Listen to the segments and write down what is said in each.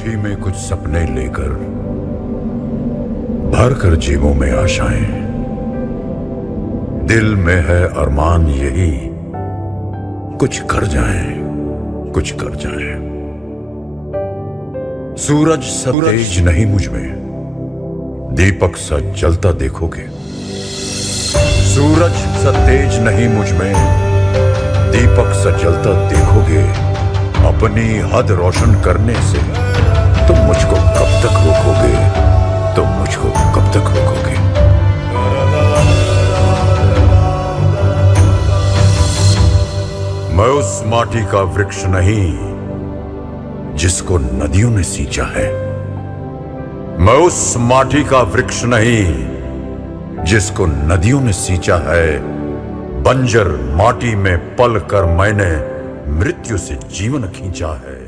मुट्ठी में कुछ सपने लेकर भर कर जेबों में आशाएं, दिल में है अरमान यही कुछ कर जाएं, कुछ कर जाएं। सूरज सा तेज नहीं मुझ में, दीपक सा जलता देखोगे। सूरज सा तेज नहीं मुझ में, दीपक सा जलता देखोगे। अपनी हद रोशन करने से तुम मुझको कब तक रोकोगे, तुम मुझको कब तक रोकोगे। मैं उस माटी का वृक्ष नहीं जिसको नदियों ने सींचा है। मैं उस माटी का वृक्ष नहीं जिसको नदियों ने सींचा है। बंजर माटी में पल कर मैंने मृत्यु से जीवन खींचा है।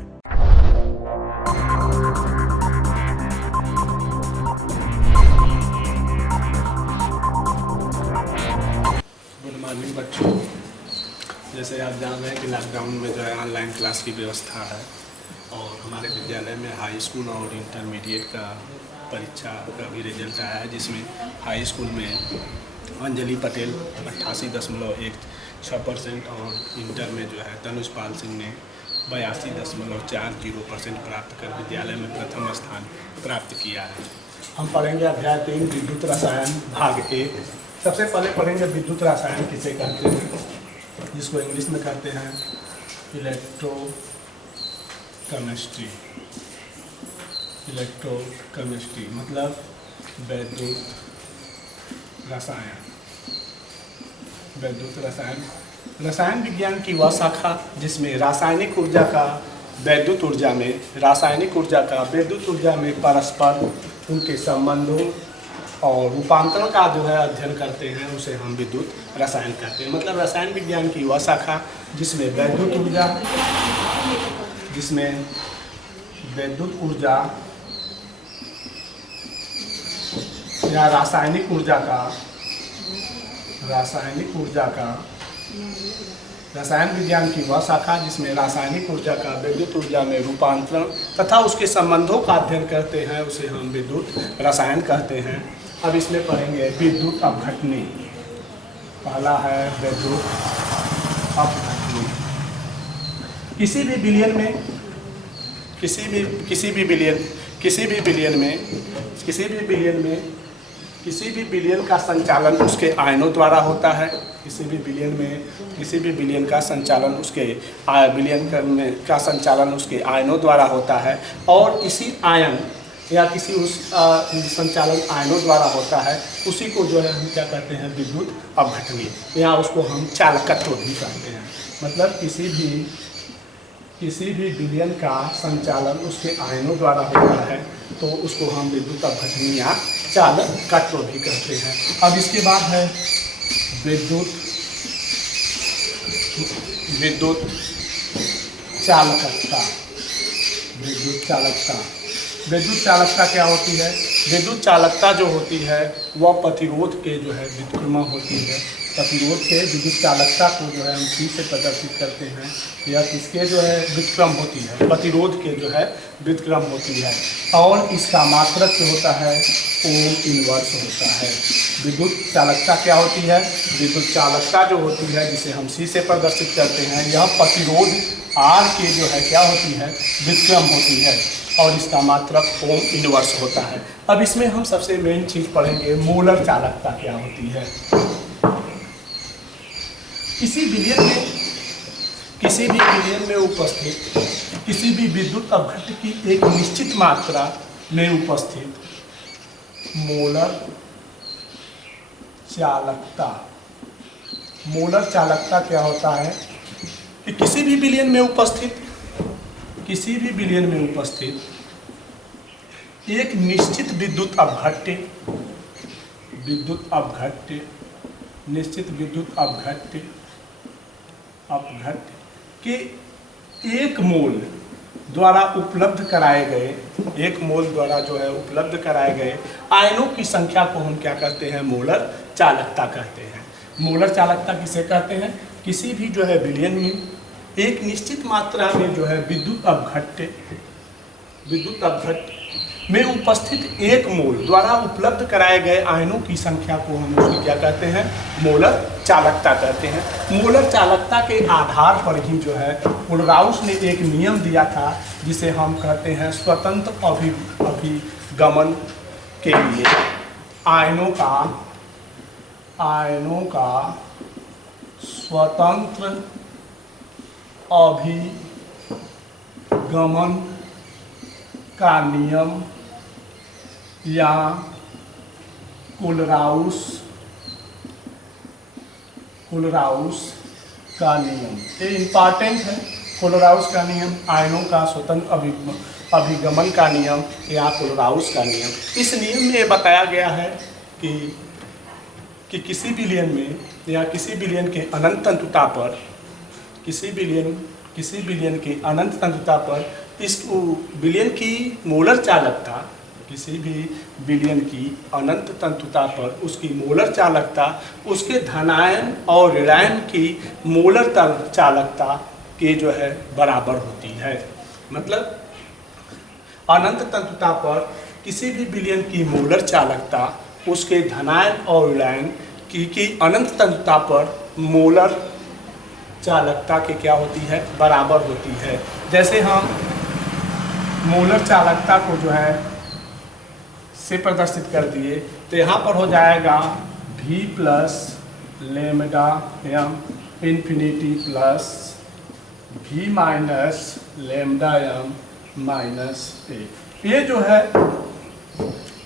गुड मॉर्निंग बच्चों, जैसे आप जान रहे हैं कि लॉकडाउन में जो है ऑनलाइन क्लास की व्यवस्था है और हमारे विद्यालय में हाई स्कूल और इंटरमीडिएट का परीक्षा का भी रिजल्ट आया है, जिसमें हाई स्कूल में अंजलि पटेल 88.16% और इंटर में जो है तनुज पाल सिंह ने 82.40% प्राप्त कर विद्यालय में प्रथम स्थान प्राप्त किया है। हम पढ़ेंगे अध्याय 3 विद्युत रसायन भाग 1। सबसे पहले पढ़ेंगे विद्युत रसायन किसे कहते हैं, जिसको इंग्लिश में कहते हैं इलेक्ट्रोकेमिस्ट्री। इलेक्ट्रोकेमिस्ट्री मतलब विद्युत रसायन। विद्युत रसायन रसायन विज्ञान की वह शाखा जिसमें रासायनिक ऊर्जा का विद्युत ऊर्जा में, रासायनिक ऊर्जा का विद्युत ऊर्जा में परस्पर उनके संबंधों और रूपांतरण का जो है अध्ययन करते हैं, उसे हम विद्युत रसायन कहते हैं। मतलब रसायन विज्ञान की वह शाखा जिसमें विद्युत ऊर्जा या रासायनिक ऊर्जा का रसायन विज्ञान की वह शाखा जिसमें रासायनिक ऊर्जा का विद्युत ऊर्जा में रूपांतरण तथा उसके संबंधों का अध्ययन करते हैं, उसे हम विद्युत रसायन कहते हैं। अब इसमें पढ़ेंगे विद्युत अपघटनी। पहला है विद्युत अपघटनी। किसी भी बिलियन का संचालन उसके आयनों द्वारा होता है। किसी भी बिलियन का संचालन उसके आयनों द्वारा होता है और इसी आयन या किसी उस संचालन आयनों द्वारा होता है, उसी को जो है हम क्या कहते हैं, विद्युत अपघटनी, या उसको हम चालकत्व भी कहते हैं। मतलब किसी भी बिलियन का संचालन उसके आयनों द्वारा होता है तो उसको हम विद्युत अपघटनी या चालकत्व भी कहते हैं। अब इसके बाद है विद्युत चालकता। विद्युत चालकता क्या होती है? विद्युत चालकता जो होती है वह प्रतिरोध के जो है व्युत्क्रमण होती है। प्रतिरोध के विद्युत चालकता को जो है हम C से प्रदर्शित करते हैं, या किसके जो है व्युत्क्रम होती है, प्रतिरोध के जो है व्युत्क्रम होती है। और इसका मात्रक जो होता है ओम इनवर्स होता है। विद्युत चालकता क्या होती है? विद्युत चालकता जो होती है जिसे हम C से प्रदर्शित करते हैं, यह प्रतिरोध R के जो है क्या होती है, व्युत्क्रम होती है और इसका मात्रक ओम इनवर्स होता है। अब इसमें हम सबसे मेन चीज पढ़ेंगे मोलर चालकता क्या होती है। किसी भी बिलियन में उपस्थित किसी भी विद्युत अपघट्य की एक निश्चित मात्रा में उपस्थित मोलर चालकता क्या होता है कि किसी भी बिलियन में उपस्थित एक निश्चित विद्युत अपघट्य के एक मोल द्वारा उपलब्ध कराए गए आयनों की संख्या को हम क्या कहते हैं, मोलर चालकता कहते हैं। मोलर चालकता किसे कहते हैं? किसी भी जो है बिलियन में एक निश्चित मात्रा में जो है विद्युत अपघट्य विद्युत अपघट्ट में उपस्थित एक मोल द्वारा उपलब्ध कराए गए आयनों की संख्या को हम उसकी क्या कहते हैं, मोलर चालकता कहते हैं। मोलर चालकता के आधार पर ही जो है कोलराउस ने एक नियम दिया था जिसे हम कहते हैं स्वतंत्र अभिगमन के लिए आयनों का स्वतंत्र अभिगमन का नियम या कोलराउस का नियम, ये इम्पॉर्टेंट है। कोलराउस का नियम, आयनों का स्वतंत्र अभिगमन का नियम या कोलराउस का नियम। इस नियम में ये बताया गया है कि किसी विलयन में या किसी विलयन के अनंत तंतुता पर, किसी विलयन के अनंत तंतुता पर इस विलयन की मोलर चालकता, किसी भी विलयन की अनंत तंतुता पर उसकी मोलर चालकता उसके धनायन और ऋणायन की मोलर चालकता के जो है बराबर होती है। मतलब अनंत तंतुता पर किसी भी विलयन की मोलर चालकता उसके धनायन और ऋणायन की अनंत तंतुता पर मोलर चालकता के क्या होती है, बराबर होती है। जैसे हम मोलर चालकता को जो है से प्रदर्शित कर दिए तो यहाँ पर हो जाएगा V plus lambda m infinity plus V minus lambda m minus a. ये जो है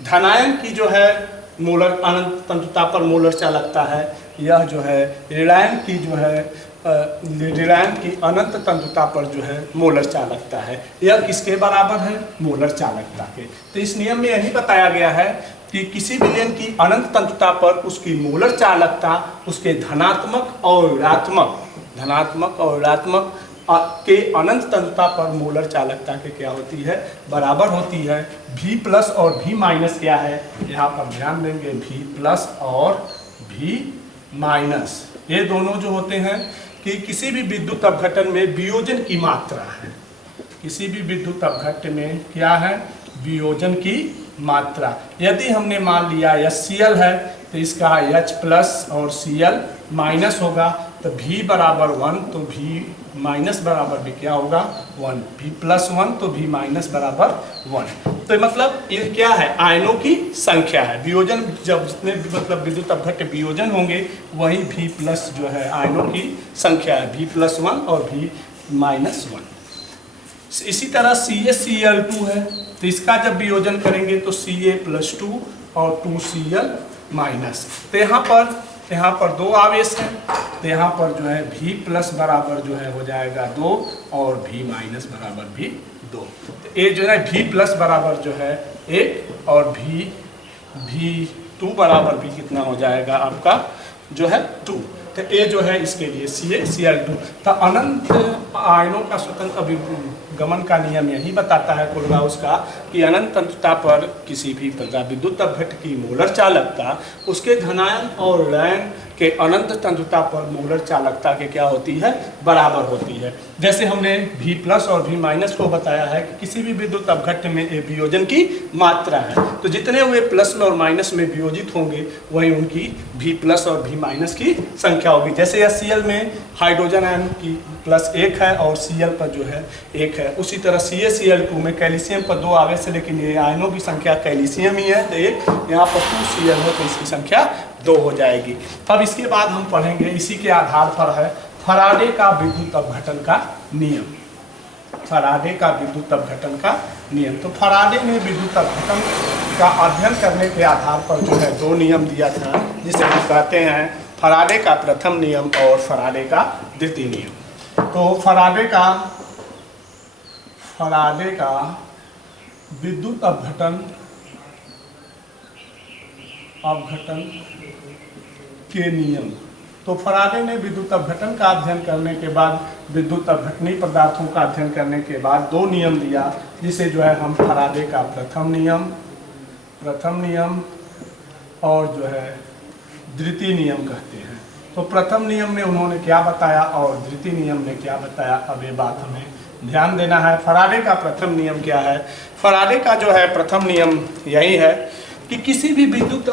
धनायन की जो है मोलर अनंत तंतुता पर मोलर चालकता है, यह जो है ऋणायन की जो है ऋणायन की अनंत तंतुता पर जो है मोलर चालकता है। यह किसके बराबर है, मोलर चालकता के। तो इस नियम में यही बताया गया है कि किसी विलयन की अनंत तंतुता पर उसकी मोलर चालकता उसके धनात्मक और ऋणात्मक के अनंत तंतुता पर मोलर चालकता के क्या होती है, बराबर होती है। V प्लस और V माइनस क्या है, यहाँ पर ध्यान देंगे V प्लस और V माइनस ये दोनों जो होते हैं कि किसी भी विद्युत अपघटन में वियोजन की मात्रा है। किसी भी विद्युत अपघट्ट में क्या है, वियोजन की मात्रा। यदि हमने मान लिया HCl है तो इसका H प्लस और Cl माइनस होगा तो V बराबर 1 तो V माइनस बराबर भी क्या होगा 1, V प्लस 1 तो V माइनस बराबर 1। तो मतलब ये क्या है, आयनों की संख्या है। वियोजन जब जितने मतलब विद्युत अपघट्ट वियोजन होंगे वही V प्लस जो है आयनों की संख्या है, V प्लस 1 और V माइनस 1। इसी तरह CaCl2 है तो इसका जब वियोजन करेंगे तो Ca प्लस 2 और 2Cl माइनस। तो यहाँ पर दो आवेश हैं तो यहाँ पर जो है V प्लस बराबर जो है हो जाएगा 2 और V माइनस बराबर भी 2। तो ये जो है V प्लस बराबर जो है 1 और V2 बराबर भी कितना हो जाएगा आपका जो है 2। तो ये जो है इसके लिए CaCl2। तो अनंत आयनों का स्वतंत्र अभिगमन का नियम यही बताता है कोलराउस का कि अनंत तंतुता पर किसी भी प्रकार विद्युत अपघट्ट की मोलर चालकता उसके धनायन और ऋणायन के अनंत तंतुता पर मोलर चालकता के क्या होती है, बराबर होती है। जैसे हमने V प्लस और V माइनस को बताया है कि किसी भी विद्युत अपघट्ट में ये वियोजन की मात्रा है, तो जितने हुए प्लस में और माइनस में वियोजित होंगे वही उनकी V प्लस और V माइनस की संख्या होगी। जैसे HCl में हाइड्रोजन आयन की प्लस 1 है और Cl पर जो है 1 है, उसी तरह CaCl2 में कैल्शियम पर 2 आवेश है लेकिन ये आयनों की संख्या कैल्शियम ही है तो एक यहाँ पर 2Cl है तो इसकी संख्या 2 हो जाएगी। अब इसके बाद हम पढ़ेंगे इसी के आधार पर है फराडे का विद्युत अपघटन का नियम। फराडे का विद्युत अपघटन का नियम। तो फराडे ने विद्युत अपघटन का अध्ययन करने के आधार पर जो है 2 नियम दिया था जिसे हम कहते हैं फराडे का प्रथम नियम और फराडे का द्वितीय नियम। तो फराडे का विद्युत अपघटन के नियम। तो फराडे ने विद्युत अपघटन का अध्ययन करने के बाद विद्युत अपघटनी पदार्थों का अध्ययन करने के बाद 2 नियम दिया जिसे जो है हम फराडे का प्रथम नियम और जो है द्वितीय नियम कहते हैं। तो प्रथम नियम में उन्होंने क्या बताया और द्वितीय नियम ने क्या बताया, अब ये बात हमें ध्यान देना है। फराडे का प्रथम नियम क्या है? फराडे का जो है प्रथम नियम यही है कि किसी भी विद्युत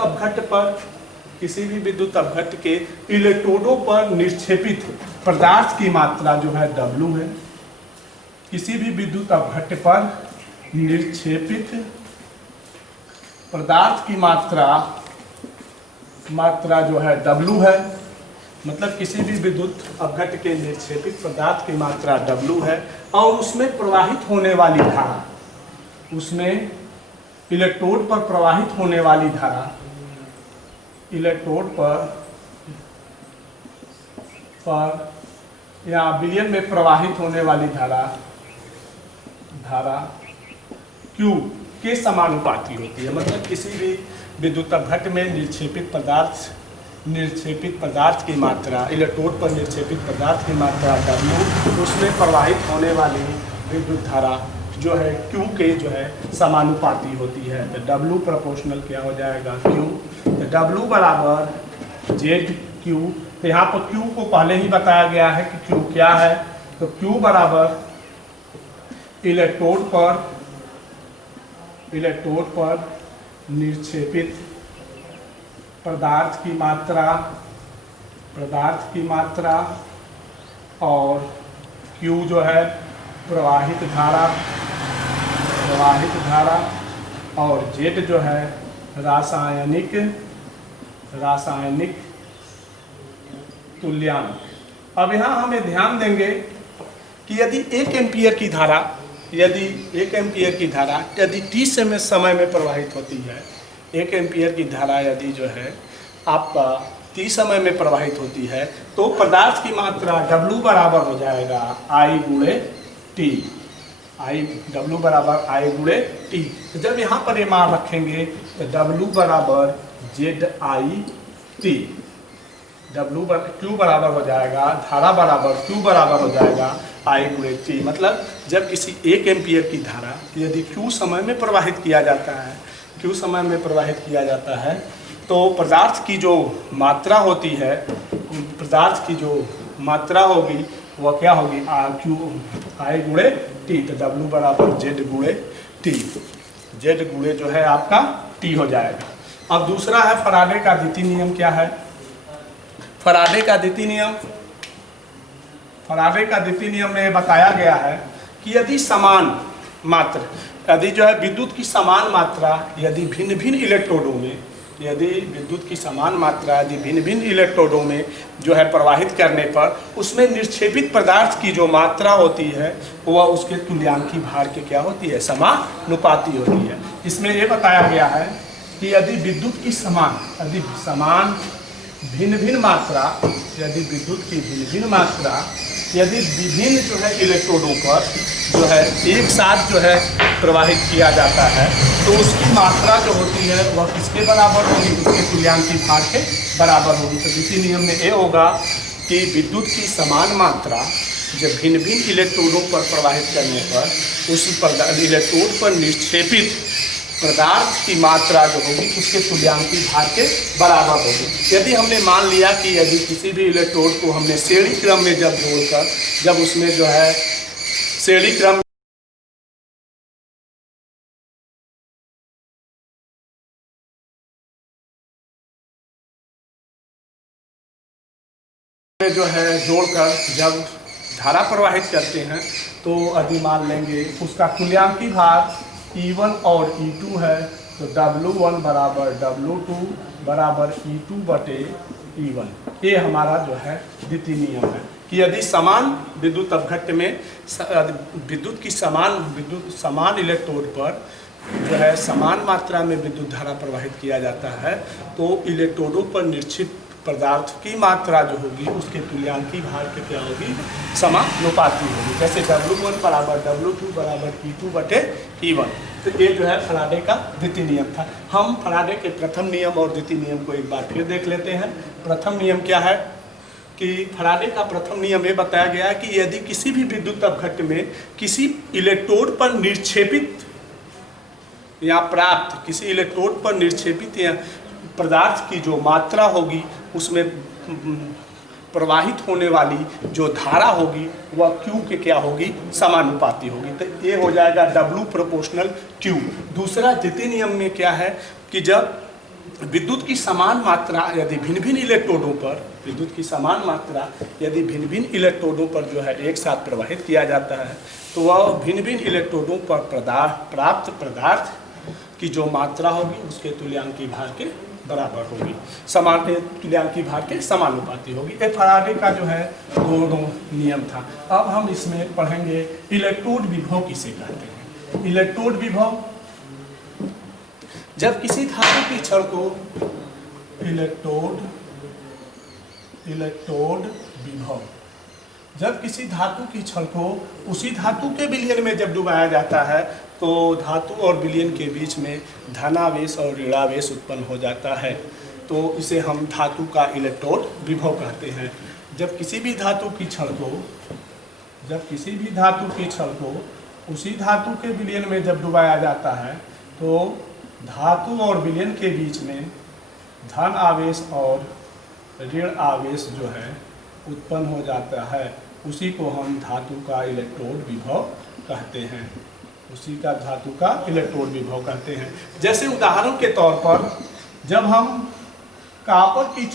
अपघट्ट के इलेक्ट्रोडों पर निक्षेपित पदार्थ की मात्रा जो है W है। किसी भी विद्युत अपघट्ट पर निक्षेपित पदार्थ की मात्रा जो है W है। मतलब किसी भी विद्युत अपघट्ट के निक्षेपित पदार्थ की मात्रा W है और उसमें प्रवाहित होने वाली धारा, उसमें इलेक्ट्रोड पर प्रवाहित होने वाली धारा, इलेक्ट्रोड पर या विलयन में प्रवाहित होने वाली धारा Q के समानुपाती होती है। मतलब किसी भी विद्युत अपघट्ट में निक्षेपित पदार्थ की मात्रा, इलेक्ट्रोड पर निक्षेपित पदार्थ की मात्रा W, उसमें प्रवाहित होने वाली विद्युत धारा जो है Q के जो है समानुपाती होती है। तो W प्रोपोर्शनल क्या हो जाएगा? Q। तो W बराबर ZQ। तो यहाँ पर Q को पहले ही बताया गया है कि Q क्या है। तो Q बराबर इलेक्ट्रोड पर निक्षेपित पदार्थ की मात्रा और Q जो है प्रवाहित धारा और Z जो है रासायनिक तुल्यांक। अब यहाँ हमें ध्यान देंगे कि यदि 1 एम्पीयर की धारा यदि t समय में प्रवाहित होती है, 1 एम्पीयर की धारा यदि जो है आपका t समय में प्रवाहित होती है, तो पदार्थ की मात्रा W बराबर हो जाएगा I गुणे T। W बराबर I गुणे T। तो जब यहाँ पर ये मान रखेंगे तो W बराबर ZIT, Q बराबर हो जाएगा, धारा बराबर Q बराबर हो जाएगा I गुणे T। मतलब जब किसी 1 एम्पीयर की धारा यदि Q समय में प्रवाहित किया जाता है तो पदार्थ की जो मात्रा होती है, होगी वह क्या होगी? I गुणे T। तो W बराबर Z गुणे T, Z गुणे जो है आपका T हो जाएगा। अब दूसरा है फराडे का द्वितीय नियम। क्या है फराडे का द्वितीय नियम में बताया गया है कि यदि जो है विद्युत की समान मात्रा यदि भिन्न भिन्न इलेक्ट्रोडों में जो है प्रवाहित करने पर उसमें निक्षेपित पदार्थ की जो मात्रा होती है वह उसके तुल्यांकी भार के क्या होती है? समानुपाती होती है। इसमें यह बताया गया है कि यदि विद्युत की समान भिन्न मात्रा यदि विभिन्न जो है इलेक्ट्रोडों पर जो है एक साथ जो है प्रवाहित किया जाता है तो उसकी मात्रा जो होती है वह किसके बराबर होगी? उसके तुल्यांकी भार के बराबर होगी। तो द्वितीय नियम में ये होगा कि विद्युत की समान मात्रा जब भिन्न इलेक्ट्रोडों पर प्रवाहित करने पर उस इलेक्ट्रोड पर निक्षेपित पदार्थ की मात्रा जो होगी उसके तुल्यांकी भार के बराबर होगी। यदि हमने मान लिया कि यदि किसी भी इलेक्ट्रोड को हमने श्रेणी क्रम में जब उसमें जो है श्रेणी क्रम में जो है जोड़कर जब धारा प्रवाहित करते हैं तो यदि मान लेंगे उसका तुल्यांकी भार E1 और E2 है तो W1 बराबर W2 बराबर E2 बटे E1। ये हमारा जो है द्वितीय नियम है कि यदि समान विद्युत अपघट्ट में विद्युत की समान इलेक्ट्रोड पर जो है समान मात्रा में विद्युत धारा प्रवाहित किया जाता है तो इलेक्ट्रोडों पर निक्षिप्त पदार्थ की मात्रा जो होगी उसके तुल्यांकी भार के क्या होगी? समानुपाती होगी। जैसे W1 बराबर W2 बराबर E2 बटे E1। तो ये जो है फराडे का द्वितीय नियम था। हम फराडे के प्रथम नियम और द्वितीय नियम को एक बार फिर देख लेते हैं। प्रथम नियम क्या है कि फराडे का प्रथम नियम ये बताया गया है कि यदि किसी भी विद्युत अपघट्ट में किसी इलेक्ट्रोड पर निक्षेपित या प्राप्त किसी इलेक्ट्रोड पर निक्षेपित या पदार्थ की जो मात्रा होगी उसमें प्रवाहित होने वाली जो धारा होगी वह Q के क्या होगी, समानुपाती होगी। तो ये हो जाएगा W प्रोपोर्शनल Q। दूसरा द्वितीय नियम में क्या है कि जब विद्युत की समान मात्रा यदि भिन्न भिन्न इलेक्ट्रोडों पर, विद्युत की समान मात्रा यदि भिन्न भिन्न इलेक्ट्रोडों पर जो है एक साथ प्रवाहित किया जाता है तो वह भिन्न भिन्न इलेक्ट्रोडों पर प्राप्त पदार्थ की जो मात्रा होगी उसके तुल्यांकी भार के बराबर होगी, समान तुल्यांकी भार के समानुपाती होगी। ये फैराडे का जो है दोनों नियम था। अब हम इसमें पढ़ेंगे इलेक्ट्रोड विभव किसे कहते हैं। इलेक्ट्रोड विभव, जब किसी धातु की छड़ को इलेक्ट्रोड विभव, जब किसी धातु की छड़ को उसी धातु के विलयन में जब डुबाया जाता है तो धातु और विलयन के बीच में धनावेश और ऋणावेश उत्पन्न हो जाता है, तो इसे हम धातु का इलेक्ट्रोड विभव कहते हैं। जब किसी भी धातु की छड़ को उसी धातु के विलयन में जब डुबाया जाता है तो धातु और विलयन के बीच में धन आवेश और ऋण आवेश जो है उत्पन्न हो जाता है, उसी को हम धातु का इलेक्ट्रोड विभव कहते हैं। उसी का धातु का इलेक्ट्रोड विभव कहते हैं। जैसे उदाहरण के तौर पर जब हम कापर की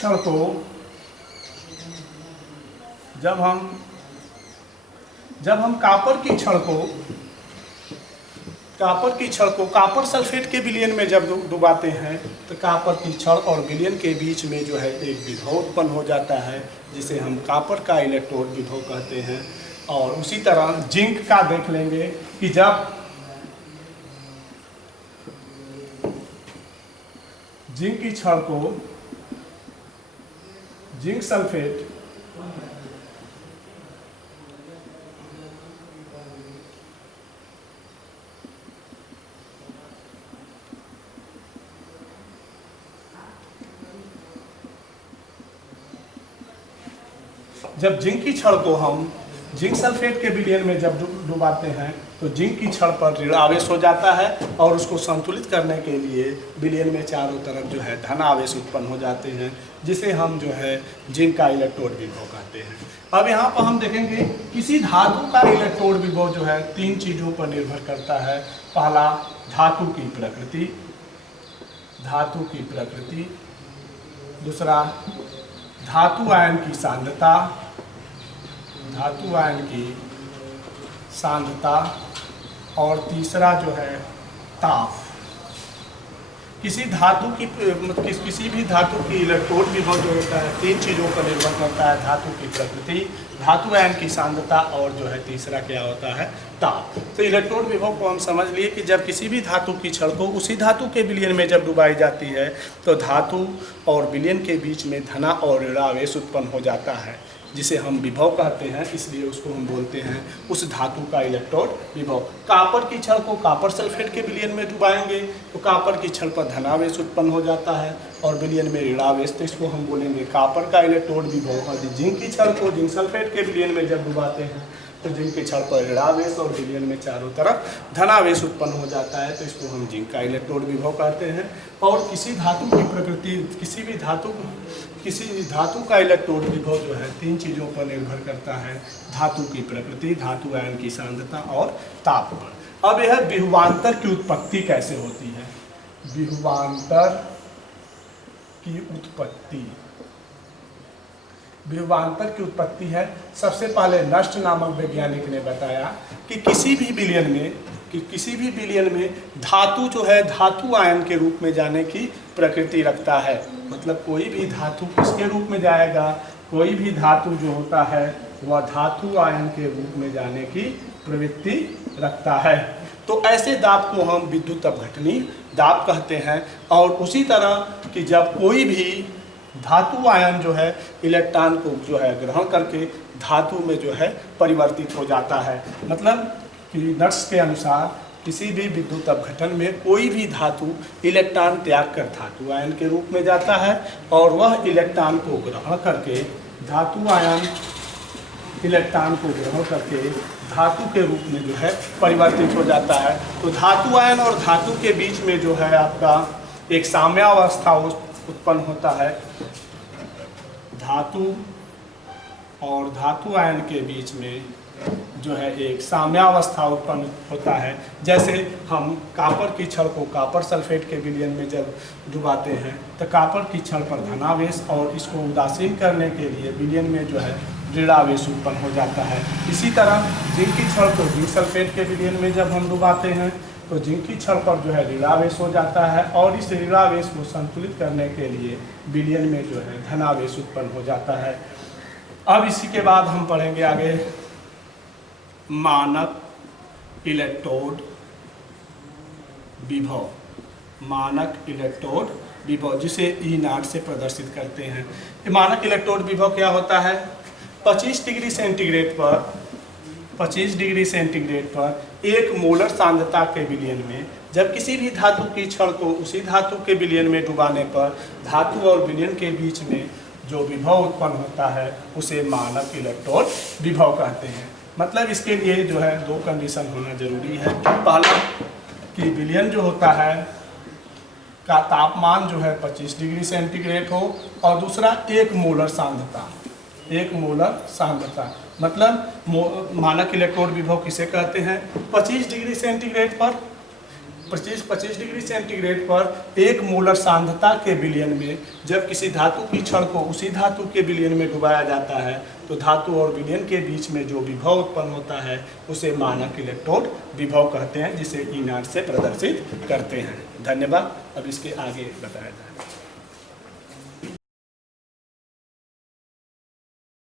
छड़ को कापर सल्फेट के विलयन में जब डुबाते हैं तो कापर की छड़ और विलयन के बीच में जो है एक विभव उत्पन्न हो जाता है, जिसे हम कापर का इलेक्ट्रोड विभव कहते हैं। और उसी तरह जिंक का देख लेंगे कि जब जिंक की छड़ को जिंक सल्फेट जब जिंक की छड़ को हम जिंक सल्फेट के विलयन में जब डुबाते हैं तो जिंक की छड़ पर ऋण आवेश हो जाता है और उसको संतुलित करने के लिए विलयन में चारों तरफ जो है धन आवेश उत्पन्न हो जाते हैं, जिसे हम जो है जिंक का इलेक्ट्रोड विभव कहते हैं। अब यहाँ पर हम देखेंगे किसी धातु का इलेक्ट्रोड विभव जो है तीन चीज़ों पर निर्भर करता है। पहला धातु की प्रकृति, दूसरा धातु आयन की सांद्रता और तीसरा जो है ताप। किसी भी धातु की इलेक्ट्रोड विभव जो होता है तीन चीज़ों पर निर्भर करता है। धातु की प्रकृति, धातु आयन की सांद्रता और जो है तीसरा क्या होता है, ताप। तो इलेक्ट्रोड विभव को हम समझ लिए कि जब किसी भी धातु की छड़ को उसी धातु के विलयन में जब डुबाई जाती है तो धातु और विलयन के बीच में धना और ऋणावेश उत्पन्न हो जाता है, जिसे हम विभव कहते हैं, इसलिए उसको हम बोलते हैं उस धातु का इलेक्ट्रोड विभव। कापर की छड़ को कापर सल्फेट के विलयन में डुबाएंगे तो कापर की छड़ पर धनावेश उत्पन्न हो जाता है और विलयन में ऋणावेश, तो इसको हम बोलेंगे कापर का इलेक्ट्रोड विभव। और जिंक की छड़ को जिंक सल्फेट के विलयन में जब डुबाते हैं तो जिंक की छड़ पर ऋणावेश और विलयन में चारों तरफ धनावेश उत्पन्न हो जाता है, तो इसको हम जिंक का इलेक्ट्रोड विभव कहते हैं। और किसी धातु की प्रकृति, किसी धातु का इलेक्ट्रोड विभव जो है तीन चीज़ों पर निर्भर करता है। धातु की प्रकृति, धातु आयन की सांद्रता और ताप पर। अब यह विभवांतर की उत्पत्ति कैसे होती है। विभवांतर की उत्पत्ति है, सबसे पहले नष्ट नामक वैज्ञानिक ने बताया कि किसी भी विलयन में धातु जो है धातु आयन के रूप में जाने की प्रकृति रखता है। मतलब कोई भी धातु किसके रूप में जाएगा, कोई भी धातु जो होता है वह धातु आयन के रूप में जाने की प्रवृत्ति रखता है। तो ऐसे दाब को हम विद्युत अपघटनी दाब कहते हैं। और उसी तरह कि जब कोई भी धातु आयन जो है इलेक्ट्रॉन को जो है ग्रहण करके धातु में जो है परिवर्तित हो जाता है, मतलब कि नट्स के अनुसार किसी भी विद्युत अपघटन में कोई भी धातु इलेक्ट्रॉन त्याग कर धातु आयन के रूप में जाता है और वह इलेक्ट्रॉन को ग्रहण करके धातु आयन इलेक्ट्रॉन को ग्रहण करके धातु के रूप में जो है परिवर्तित हो जाता है। तो धातु आयन और धातु के बीच में जो है आपका एक साम्यावस्था उत्पन्न होता है। धातु और धातु आयन के बीच में जो है एक साम्यावस्था उत्पन्न होता है। जैसे हम कापर की छड़ को कापर सल्फेट के विलयन में जब डुबाते हैं तो कापर की छड़ पर धनावेश और इसको उदासीन करने के लिए विलयन में जो है ऋणावेश उत्पन्न हो जाता है। इसी तरह जिंक की छड़ को जिंक सल्फेट के विलयन में जब हम डुबाते हैं तो जिंक की छड़ पर जो है ऋणावेश हो जाता है और इस ऋणावेश को संतुलित करने के लिए विलयन में जो है धनावेश उत्पन्न हो जाता है। अब इसी के बाद हम पढ़ेंगे आगे मानक इलेक्ट्रोड विभव। मानक इलेक्ट्रोड विभव जिसे E0 से प्रदर्शित करते हैं। ये मानक इलेक्ट्रोड विभव क्या होता है? 25 डिग्री सेंटीग्रेड पर 1 मोलर सांद्रता के विलयन में जब किसी भी धातु की छड़ को उसी धातु के विलयन में डुबाने पर धातु और विलयन के बीच में जो विभव उत्पन्न होता है उसे मानक इलेक्ट्रोड विभव कहते हैं। मतलब इसके लिए जो है 2 कंडीशन होना जरूरी है। पहला कि विलयन जो होता है का तापमान जो है 25 डिग्री सेंटीग्रेड हो और दूसरा 1 मोलर सांद्रता। 1 मोलर सांद्रता मतलब मानक इलेक्ट्रोड विभव किसे कहते हैं? 25 डिग्री सेंटीग्रेड पर 25 डिग्री सेंटीग्रेड पर 1 मोलर सांद्रता के विलयन में जब किसी धातु की छड़ को उसी धातु के विलयन में डुबाया जाता है तो धातु और विलयन के बीच में जो विभव उत्पन्न होता है उसे मानक इलेक्ट्रोड विभव कहते हैं, जिसे E0 से प्रदर्शित करते हैं। धन्यवाद। अब इसके आगे बताया जाए।